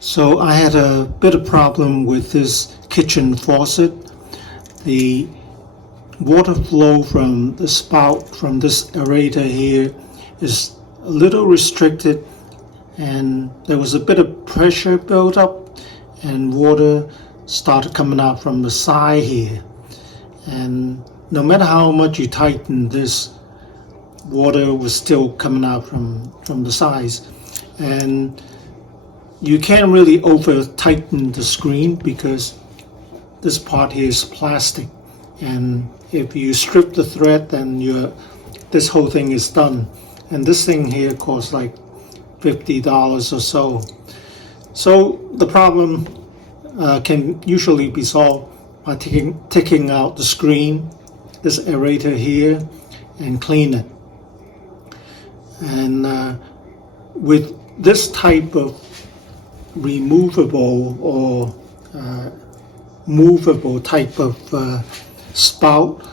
So I had a bit of problem with this kitchen faucet. The water flow from the spout from this aerator here is a little restricted, and there was a bit of pressure built up and water started coming out from the side here. And no matter how much you tighten this, water was still coming out from the sides. And you can't really over tighten the screen because this part here is plastic, and if you strip the thread, then this whole thing is done. And this thing here costs like $50 or so. So the problem can usually be solved by taking out the screen, this aerator here, and clean it. And with this type of removable or movable type of spout,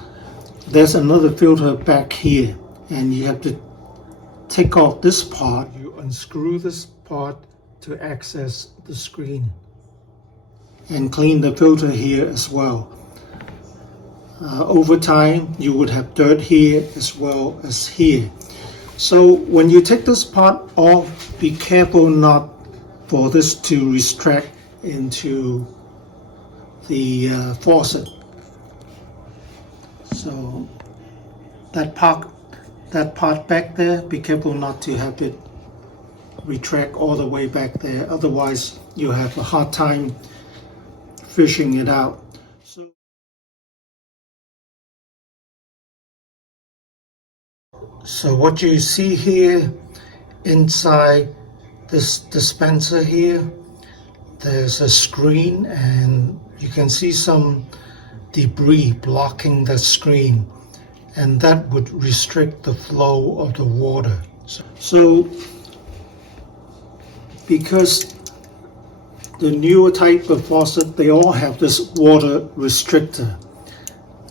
there's another filter back here, and you have to take off this part. You unscrew this part to access the screen and clean the filter here as well. Over time you would have dirt here as well as here. So when you take this part off, be careful not for this to restrict into the faucet. So that part back there, be careful not to have it retract all the way back there, otherwise you'll have a hard time fishing it out. So what you see here inside this dispenser here, there's a screen, and you can see some debris blocking the screen, and that would restrict the flow of the water. So because the newer type of faucet, they all have this water restrictor,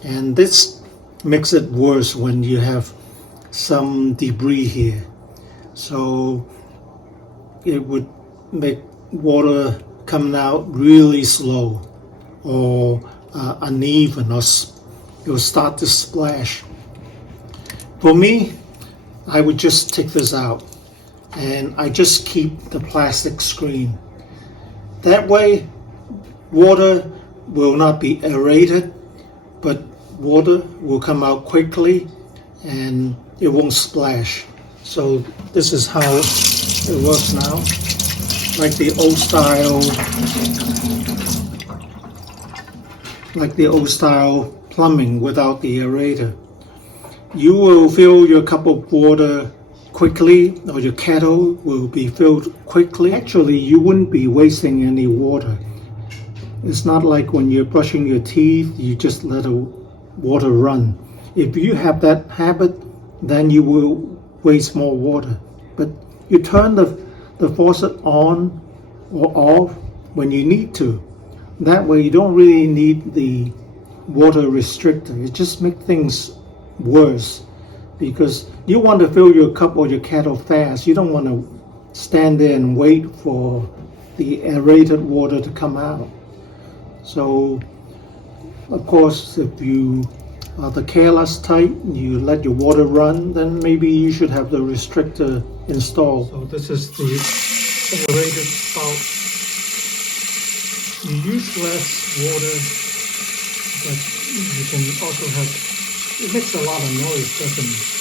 and this makes it worse when you have some debris here. So it would make water coming out really slow or uneven, or it will start to splash. For me, I would just take this out, and I just keep the plastic screen. That way water will not be aerated, but water will come out quickly and it won't splash. So this is how it works now, like the old style plumbing without the aerator. You will fill your cup of water quickly, or your kettle will be filled quickly. Actually, you wouldn't be wasting any water. It's not like when you're brushing your teeth, you just let the water run. If you have that habit, then you will waste more water. But you turn the faucet on or off when you need to. That way you don't really need the water restrictor. It just makes things worse, because you want to fill your cup or your kettle fast. You don't want to stand there and wait for the aerated water to come out. So of course, if you are the careless type, you let your water run, then maybe you should have the restrictor installed. So this is the aerated spout. You use less water, but you can also have, it makes a lot of noise, doesn't it?